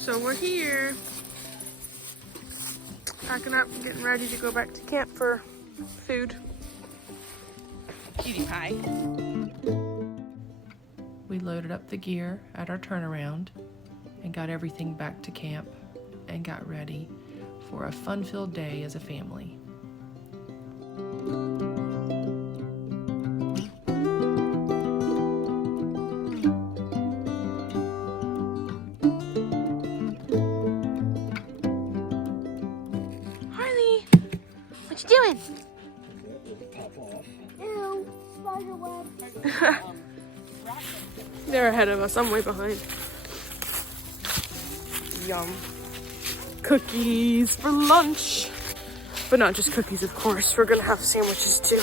So we're here, packing up and getting ready to go back to camp for food. Cutie pie. We loaded up the gear at our turnaround and got everything back to camp and got ready for a fun-filled day as a family. Harley, what you doing? Ew, spider web. They're ahead of us. I'm way behind. Yum. Cookies for lunch. But not just cookies, of course. We're gonna have sandwiches too.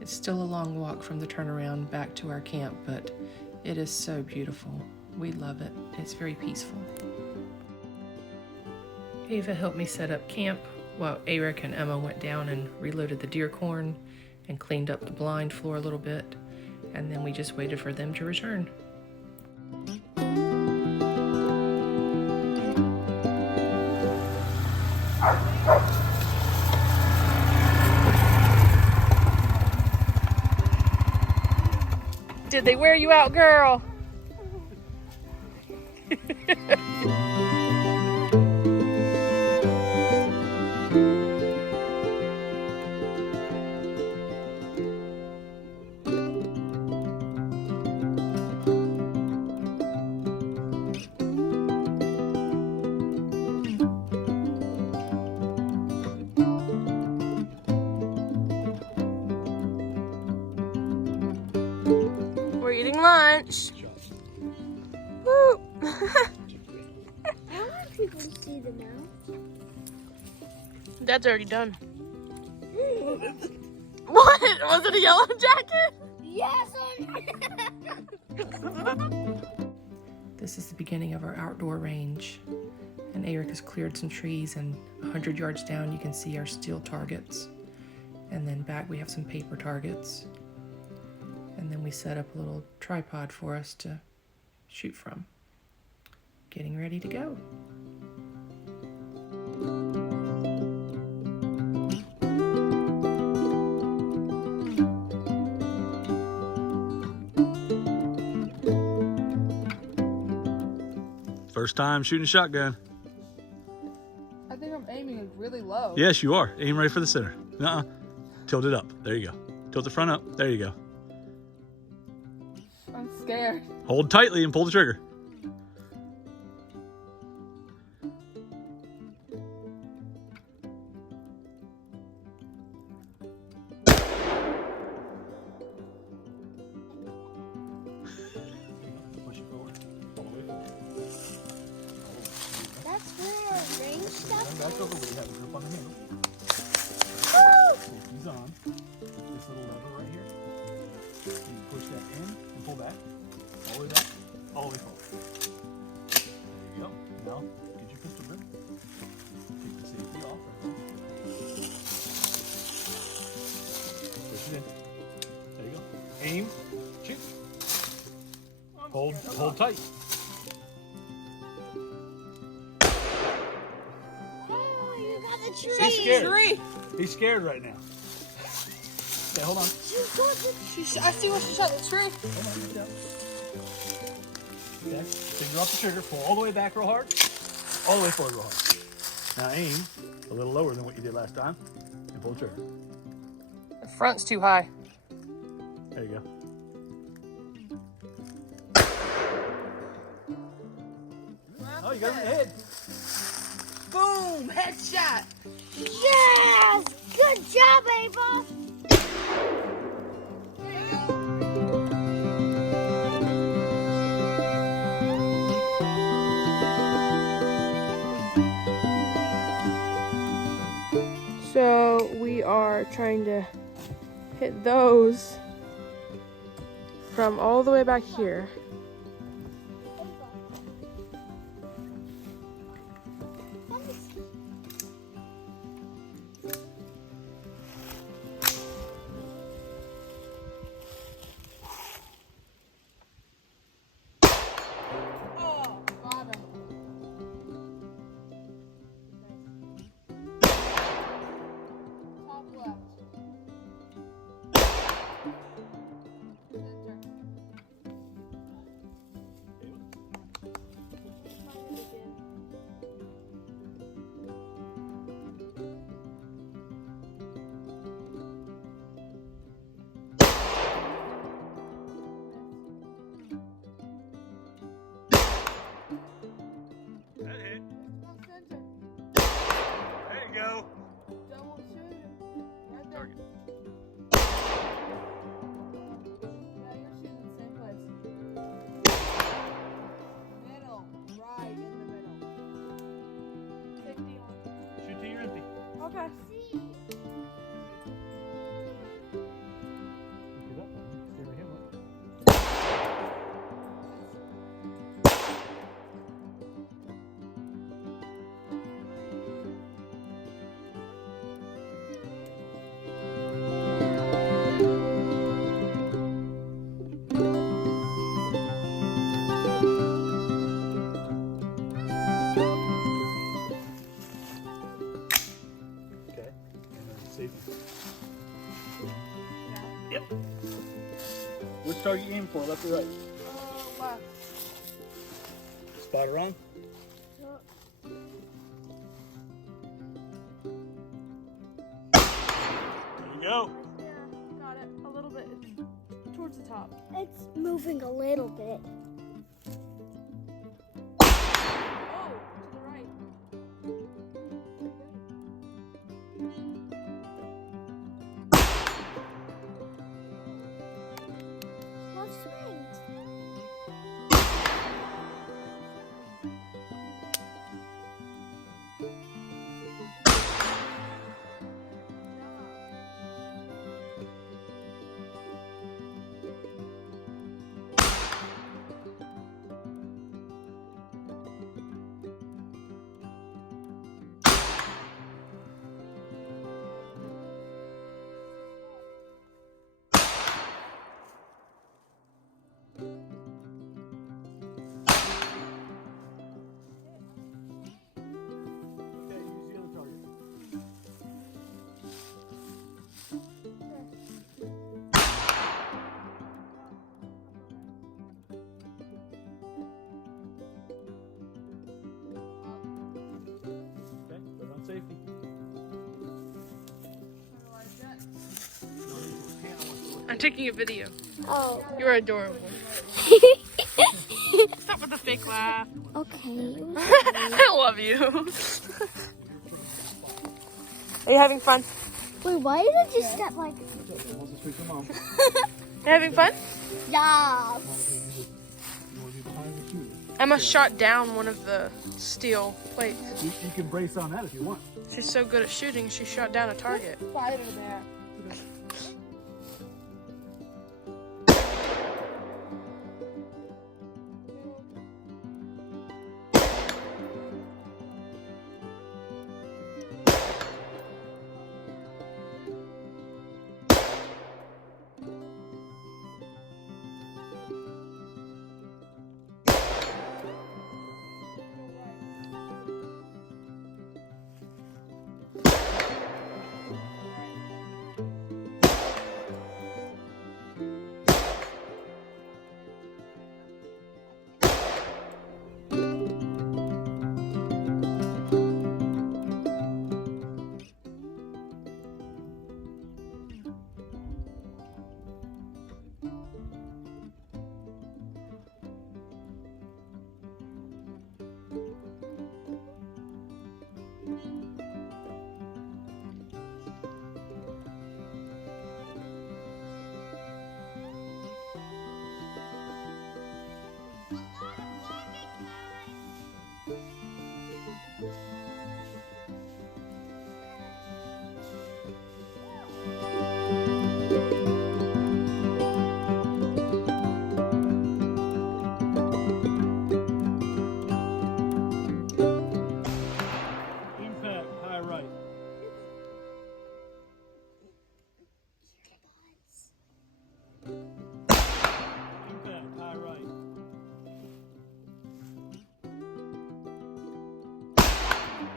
It's still a long walk from the turnaround back to our camp, but it is so beautiful. We love it. It's very peaceful. Ava helped me set up camp while Eric and Emma went down and reloaded the deer corn and cleaned up the blind floor a little bit, and then we just waited for them to return. Did they wear you out, girl? We're eating lunch. Woo! I want people to see the mouth. Dad's already done. What? Was it a yellow jacket? Yes, This is the beginning of our outdoor range. And Eric has cleared some trees, and 100 yards down you can see our steel targets. And then back we have some paper targets. And then we set up a little tripod for us to shoot from. Getting ready to go. First time shooting shotgun. I think I'm aiming really low. Yes, you are. Aim right for the center. Nuh-uh. Tilt it up. There you go. Tilt the front up. There you go. I'm scared. Hold tightly and pull the trigger. That's where range stuff Back over where you have a grip on the handle. Safety's on. This little lever right here. You push that in and pull back. All the way back. All the way forward. There you go. Now, get your pistol grip. Take the safety off right there. Push it in. There you go. Aim. Shoot. Hold tight. Oh, you got the tree. He's scared. He's scared right now. Okay, hold on. I see where she shot the tree. Hold on, get down. Okay, finger off the trigger, pull all the way back real hard, all the way forward real hard. Now aim a little lower than what you did last time, and pull the trigger. The front's too high. There you go. Oh, you got it in the head. Boom! Headshot! Yes! Good job, Ava! So we are trying to hit those from all the way back here. Which target you aim for, left or right? Left. Spot her on. There you go. Yeah, got it. A little bit. It's towards the top. It's moving a little bit. Oh, to the right. What swings? Okay, use the other target. Okay, put it on safety. I'm taking a video. Oh. You're adorable. Stop with the fake laugh. Okay. I love you. Are you having fun? Wait, why did it just step like? Wants to speak to mom. You having fun? Yeah. You want to be behind the shooter. Emma shot down one of the steel plates. You can brace on that if you want. She's so good at shooting, she shot down a target. Spider there. Impact, high right. Impact, high right.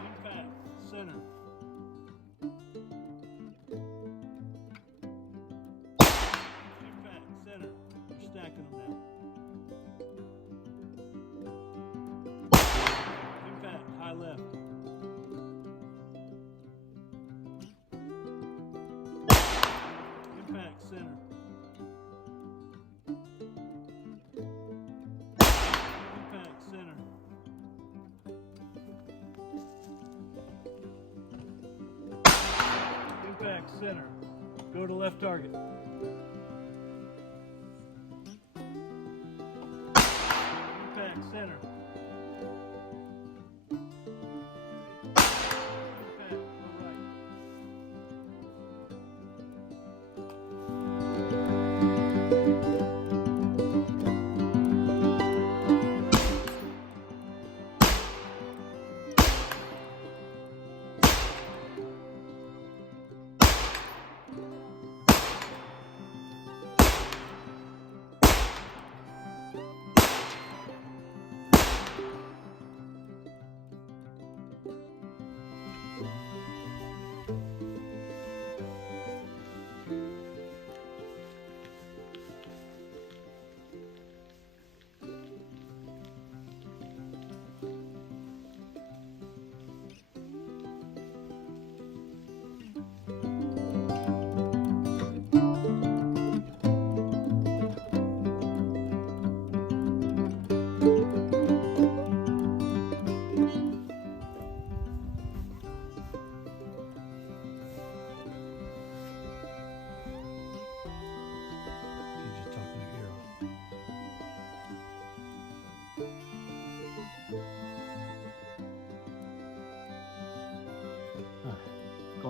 Impact, center. Impact, center. You're stacking them now. Impact, high left. Impact, center. Impact, center. Impact, center. Go to left target. Impact, center. Impact, go right.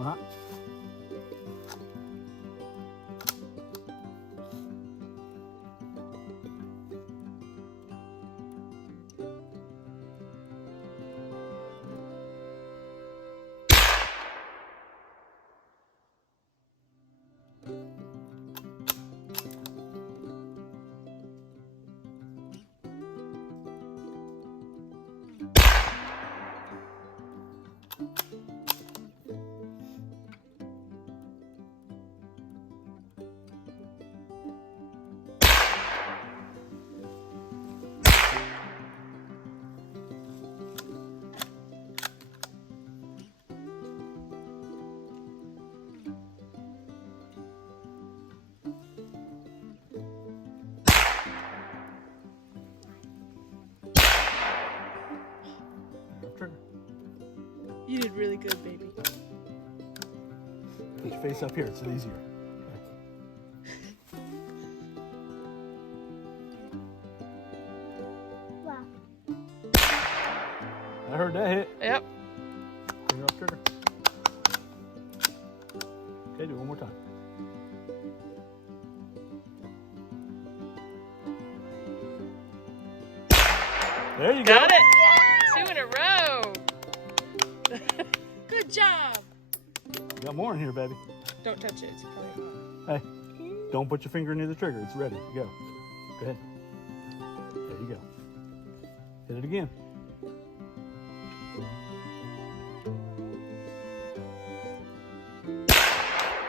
one hot? Trigger. You did really good, baby. Put your face up here, it's easier. Wow. I heard that hit. Yep. Finger off trigger. Okay, do it one more time. There you go. Got it. 2 in a row. Good job. Got more in here, baby. Don't touch it. It's probably hot. Hey, don't put your finger near the trigger. It's ready. Go. Go ahead. There you go. Hit it again.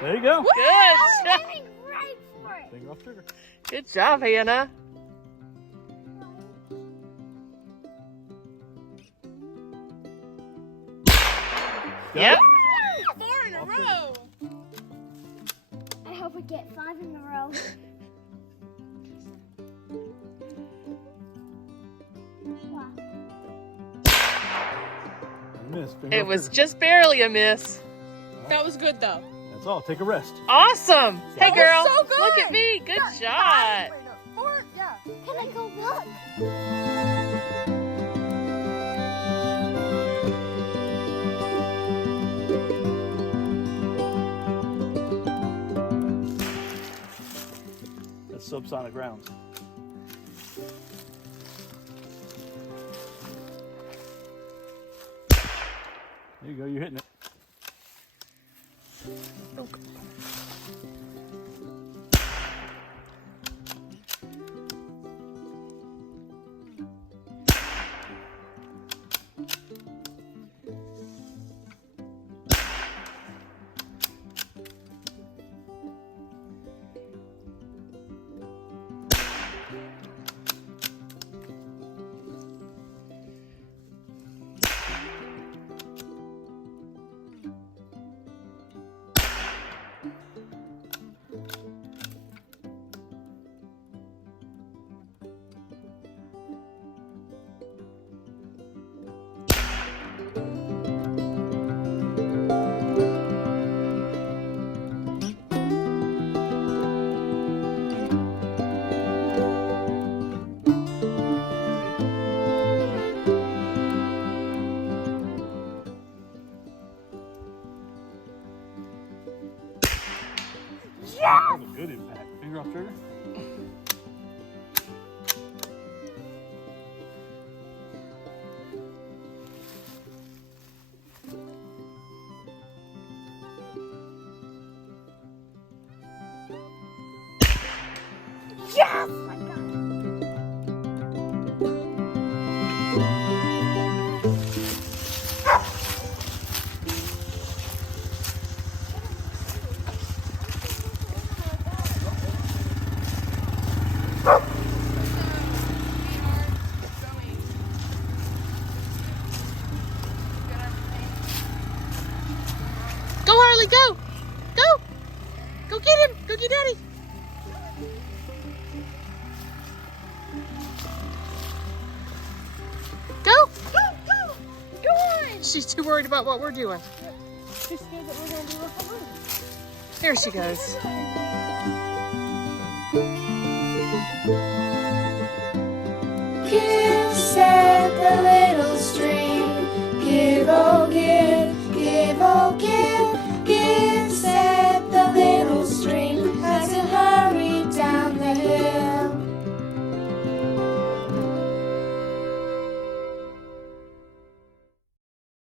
There you go. Good job. Right for it. Finger off trigger. Good job, Hannah. Got Yep. it? 4 in a Off row. I hope we get 5 in a row. Wow. You missed. Finger It off was trigger. just barely a miss. All right. That was good, though. That's all. Take a rest. Awesome. Hey, was girl. so good. Look at me. Good shot. Yeah. Can I go look? That's subsonic rounds. There you go. You're hitting it. That was a good impact. Finger off trigger. Yes! I got it. Go, Harley, go. Go. Go get him. Go get Daddy. Go. Go. Go on. She's too worried about what we're doing. She's scared that we're going to be left alone. There she goes. Give Santa the little string.